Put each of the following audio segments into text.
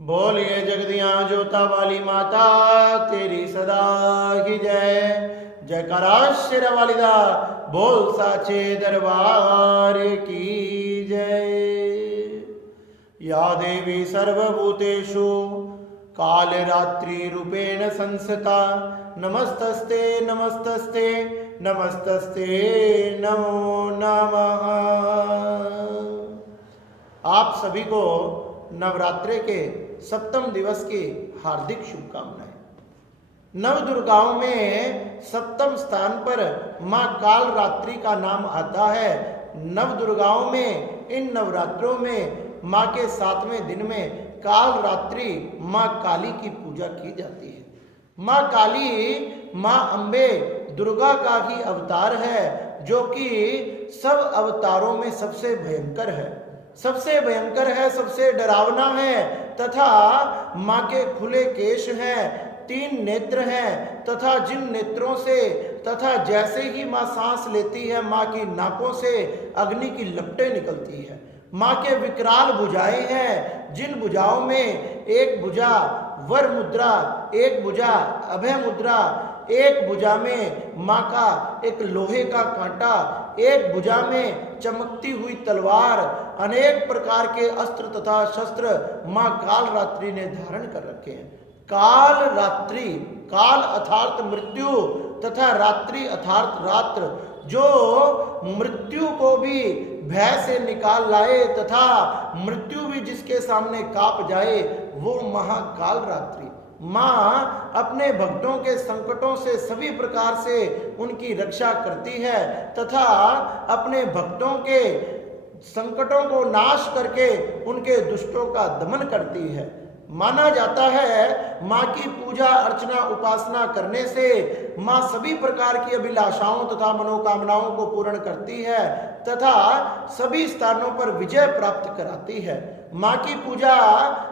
बोलिए जगदियां जोता वाली माता तेरी सदा की जय। जयकारा शेर वालिदा बोल साचे दरबार की जय। या देवी सर्वभूतेषु काल रात्रि रूपेण संस्थिता नमस्तस्ते नमस्तस्ते नमस्तस्ते नमो नमः। आप सभी को नवरात्रे के सप्तम दिवस की हार्दिक शुभकामनाएं। नव दुर्गाओं में सप्तम स्थान पर मां काल रात्रि का नाम आता है। नव दुर्गाओं में इन नवरात्रों में मां के 7वें दिन में काल रात्रि मां काली की पूजा की जाती है। मां काली मां अंबे दुर्गा का ही अवतार है, जो कि सब अवतारों में सबसे भयंकर है, सबसे भयंकर है, सबसे डरावना है। तथा मां के खुले केश हैं, 3 नेत्र हैं, तथा जिन नेत्रों से तथा जैसे ही मां सांस लेती है मां की नाकों से अग्नि की लपटें निकलती है। मां के विकराल भुजाएं हैं, जिन भुजाओं में एक भुजा वर मुद्रा, एक भुजा अभय मुद्रा, एक भुजा में मां का एक लोहे का कांटा, एक भुजा में चमकती हुई तलवार, अनेक प्रकार के अस्त्र तथा शस्त्र मां काल रात्रि ने धारण कर रखे हैं। काल रात्रि, काल अर्थात मृत्यु तथा रात्रि अर्थात रात्र, जो मृत्यु को भी भय से निकाल लाए तथा मृत्यु भी जिसके सामने कांप जाए, वो महाकाल रात्रि मां अपने भक्तों के संकटों से सभी प्रकार से उनकी रक्षा करती है तथा अपने भक्तों के संकटों को नाश करके उनके दुष्टों का दमन करती है। माना जाता है मां की पूजा अर्चना उपासना करने से मां सभी प्रकार की अभिलाषाओं तथा मनोकामनाओं को पूर्ण करती है तथा सभी स्थानों पर विजय प्राप्त कराती है। मां की पूजा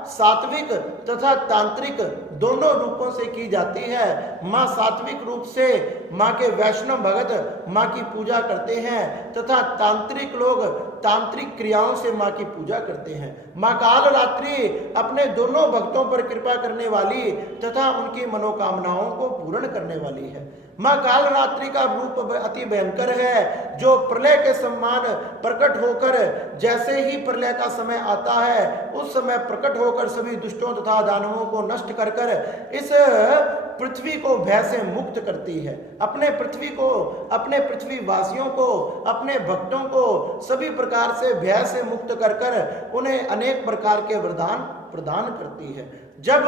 सात्विक तथा तांत्रिक दोनों रूपों से की जाती है। मां सात्विक रूप से मां के वैष्णव भगत मां की पूजा करते हैं तथा तांत्रिक लोग तांत्रिक क्रियाओं से मां की पूजा करते हैं। मां काल रात्रि अपने दोनों भक्तों पर कृपा करने वाली तथा उनकी मनोकामनाओं को पूर्ण करने वाली है। मां काल रात्रि का रूप अति भयंकर है, जो प्रलय के समान प्रकट होकर जैसे ही प्रलय का समय आता है उस समय प्रकट होकर सभी दुष्टों तथा दानवों को नष्ट कर कर इस पृथ्वी को भय से मुक्त करती है। अपने पृथ्वी को, अपने पृथ्वी वासियों को, अपने भक्तों को सभी प्रकार से भय से मुक्त कर कर उन्हें अनेक प्रकार के वरदान प्रदान करती है। जब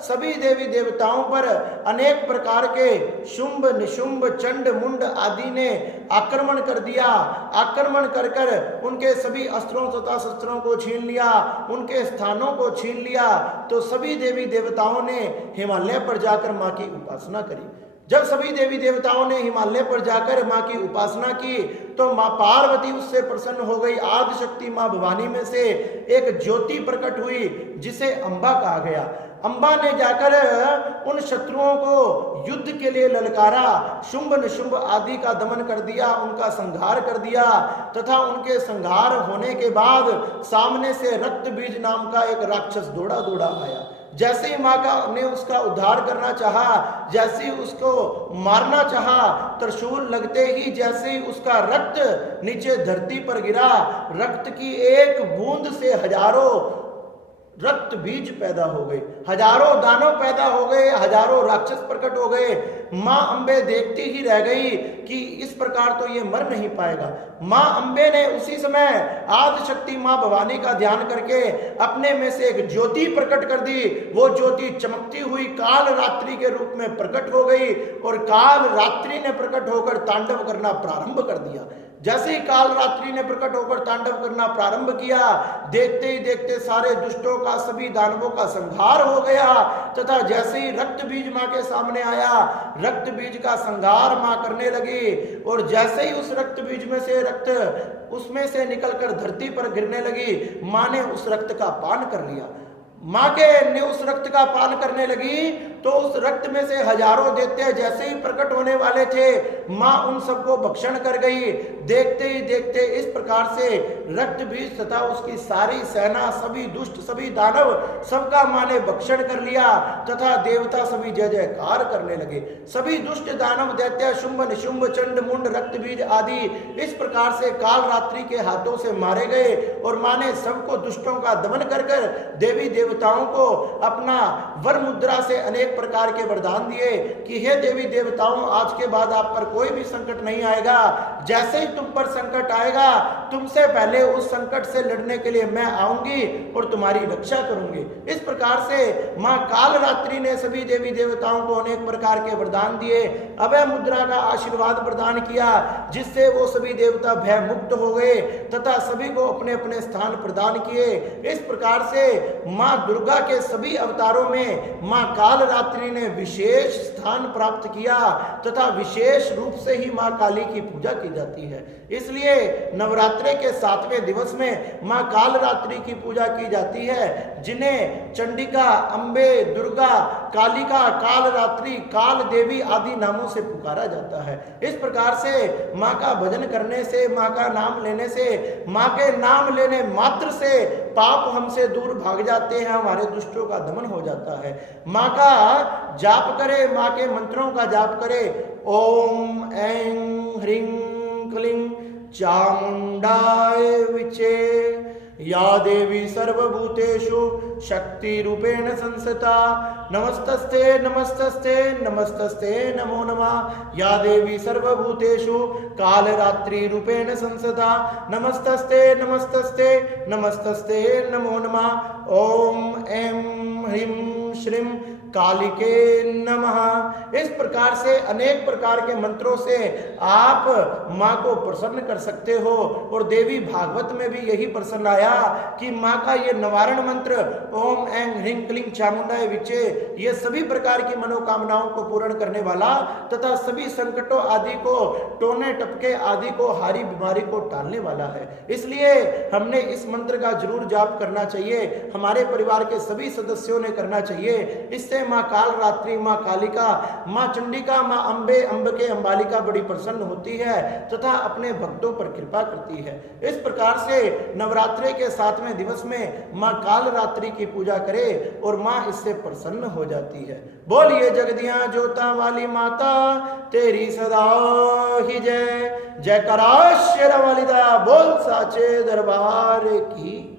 सभी देवी देवताओं पर अनेक प्रकार के शुंभ निशुंभ चंड मुंड आदि ने आक्रमण कर दिया, आक्रमण कर कर उनके सभी अस्त्रों तथा शस्त्रों को छीन लिया, उनके स्थानों को छीन लिया, तो सभी देवी देवताओं ने हिमालय पर जाकर मां की उपासना करी। जब सभी देवी देवताओं ने हिमालय पर जाकर मां की उपासना की तो मां पार्वती उससे प्रसन्न हो गई। आदि शक्ति मां भवानी में से एक ज्योति प्रकट हुई जिसे अंबा कहा गया। अंबा ने जाकर उन शत्रुओं को युद्ध के लिए ललकारा, शुंभ निशुंभ आदि का दमन कर दिया, उनका संहार कर दिया तथा उनके संहार होने के बाद सामने से रक्त बीज नाम का एक राक्षस दौड़ा दौड़ा आया। जैसे ही मां का ने उसका उद्धार करना चाहा, जैसे ही उसको मारना चाहा, त्रिशूल लगते ही जैसे ही उसका रक्त नीचे धरती पर गिरा, रक्त की एक बूंद से हजारों रक्त बीज पैदा हो गए, हजारों दानव पैदा हो गए, हजारों राक्षस प्रकट हो गए। मां अंबे देखती ही रह गई कि इस प्रकार तो ये मर नहीं पाएगा। मां अंबे ने उसी समय आदि शक्ति मां भवानी का ध्यान करके अपने में से एक ज्योति प्रकट कर दी। वो ज्योति चमकती हुई काल रात्रि के रूप में प्रकट हो गई और काल रात्रि ने प्रकट होकर तांडव करना प्रारंभ कर दिया। जैसे ही काल रात्रि ने प्रकट होकर तांडव करना प्रारंभ किया, देखते ही देखते सारे दुष्टों का, सभी दानवों का संहार हो गया तथा जैसे ही रक्त बीज मां के सामने आया, रक्त बीज का संहार मां करने लगी और जैसे ही उस रक्त बीज में से रक्त उसमें से निकलकर धरती पर गिरने लगी, मां ने उस रक्त का पान कर लिया। मां के ने उस रक्त का पान करने लगी तो उस रक्त में से हजारों दैत्य जैसे ही प्रकट होने वाले थे, मां उन सबको भक्षण कर गई। देखते ही देखते इस प्रकार से रक्त बीज तथा उसकी सारी सेना, सभी दुष्ट, सभी दानव, सबका मां ने भक्षण कर लिया तथा देवता सभी जय जयकार करने लगे। सभी दुष्ट दानव, दैत्य, शुंभ, निशुंभ, चंड, मुंड, रक्त बीज आदि इस प्रकार से काल रात्रि के हाथों से मारे गए और मां ने सबको दुष्टों का दमन कर देवी देवताओं को अपना वर मुद्रा से अनेक प्रकार के वरदान दिए कि हे देवी देवताओं, आज के बाद आप पर कोई भी संकट नहीं आएगा। जैसे ही तुम पर संकट आएगा, तुमसे पहले उस संकट से लड़ने के लिए मैं आऊंगी और तुम्हारी रक्षा करूंगी। इस प्रकार से मां काल रात्रि ने सभी देवी देवताओं को अनेक प्रकार के वरदान दिए, अभय मुद्रा का आशीर्वाद प्रदान किया, जिससे वो सभी देवता भय मुक्त हो गए तथा सभी को अपने अपने स्थान प्रदान किए। इस प्रकार से मां दुर्गा के सभी अवतारों में मां काल रात्रि ने विशेष स्थान प्राप्त किया तथा विशेष रूप से ही मां काली की पूजा की जाती है। इसलिए नवरात्रि के 7वें दिवस में मां काल रात्रि की पूजा की जाती है, जिन्हें चंडिका, अंबे, दुर्गा, कालिका, काल रात्रि, काल देवी आदि नामों से पुकारा जाता है। इस प्रकार से मां का भजन करने से, मां का नाम लेने से, मां के नाम लेने मात्र से पाप हमसे दूर भाग जाते हैं, हमारे दुष्टों का दमन हो जाता है। मां का जाप करे, मां के मंत्रों का जाप करे। ओम ऐं ह्रीं क्लीं चामुंडाय विचे, या देवी सर्वभूतेषु शक्ति रूपेण संस्थिता, नमस्तस्ते नमस्तस्ते नमस्तस्ते नमो नमः। या देवी सर्वभूतेषु कालरात्रि रूपेण संस्थिता, नमस्तस्ते नमस्तस्ते नमस्तस्ते नमो नमः। ओम ऐं ह्रीं श्रीं कालिके नमः। इस प्रकार से अनेक प्रकार के मंत्रों से आप मां को प्रसन्न कर सकते हो। और देवी भागवत में भी यही प्रसन्न आया कि मां का ये निवारण मंत्र ओम ऐं ह्रीं क्लीं चामुंडाय विचे, ये सभी प्रकार की मनोकामनाओं को पूर्ण करने वाला तथा सभी संकटों आदि को, टोने टपके आदि को, हारी बीमारी को टालने वाला है। इसलिए हमने इस मंत्र का जरूर जाप करना चाहिए, हमारे परिवार के सभी सदस्यों ने करना चाहिए। इससे मां काल रात्रि, मां कालिका, मां चंडिका, मां अंबे, अंबिके, अंबालिका बड़ी प्रसन्न होती है तथा अपने भक्तों पर कृपा करती है। इस प्रकार से नवरात्रि के 7वें दिवस में मां काल रात्रि की पूजा करे और मां इससे प्रसन्न हो जाती है। बोलिए जगदियां जोता वाली माता तेरी सदा ही जय। जयकारा शेरा वाली दा बोल साचे दरबार की।